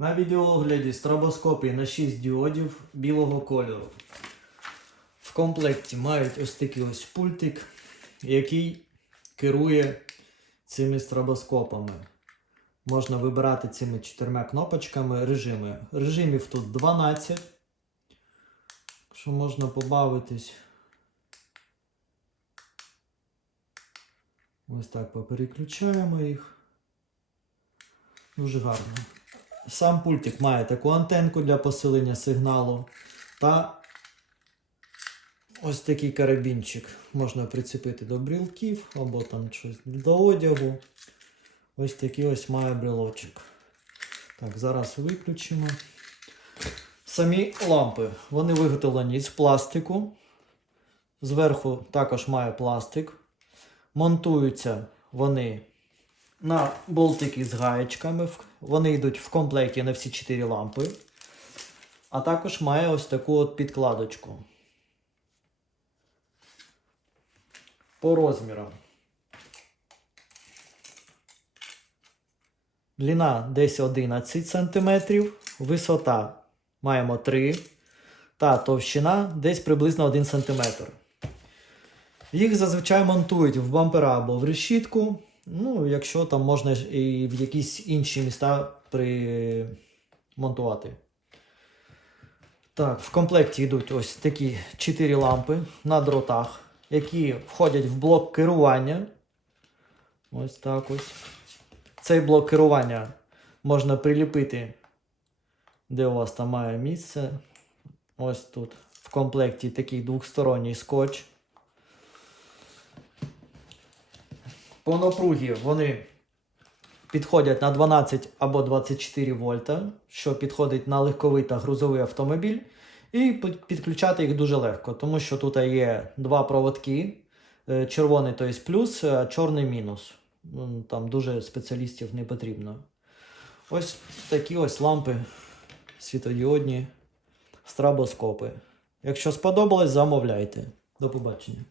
На відеоогляді стробоскопи на 6 діодів білого кольору. В комплекті мають ось такий ось пультик, який керує цими стробоскопами. Можна вибирати цими чотирма кнопочками режими. Режимів тут 12. Що можна побавитись. Ось так попереключаємо їх. Дуже гарно. Сам пультик має таку антенку для посилення сигналу та ось такий карабінчик. Можна прицепити до брілків або там щось до одягу. Ось такий ось має брелочок. Так, зараз виключимо. Самі лампи. Вони виготовлені з пластику. Зверху також має пластик. Монтуються вони на болтики з гаєчками. Вони йдуть в комплекті на всі 4 лампи. А також має ось таку от підкладочку. По розмірам. Длина десь 11 см, висота маємо 3 та товщина десь приблизно 1 см. Їх зазвичай монтують в бампера або в решітку. Ну, якщо там можна і в якісь інші міста примонтувати. Так, в комплекті йдуть ось такі 4 лампи на дротах, які входять в блок керування. Ось так ось. Цей блок керування можна приліпити, де у вас там має місце. Ось тут. В комплекті такий двохсторонній скотч. По вони підходять на 12 або 24 вольта, що підходить на легковий та грузовий автомобіль. І підключати їх дуже легко, тому що тут є два проводки. Е, Червоний то є плюс, а чорний мінус. Ну, Там дуже спеціалістів не потрібно. Ось такі ось лампи світодіодні, страбоскопи. Якщо сподобалось, замовляйте. До побачення.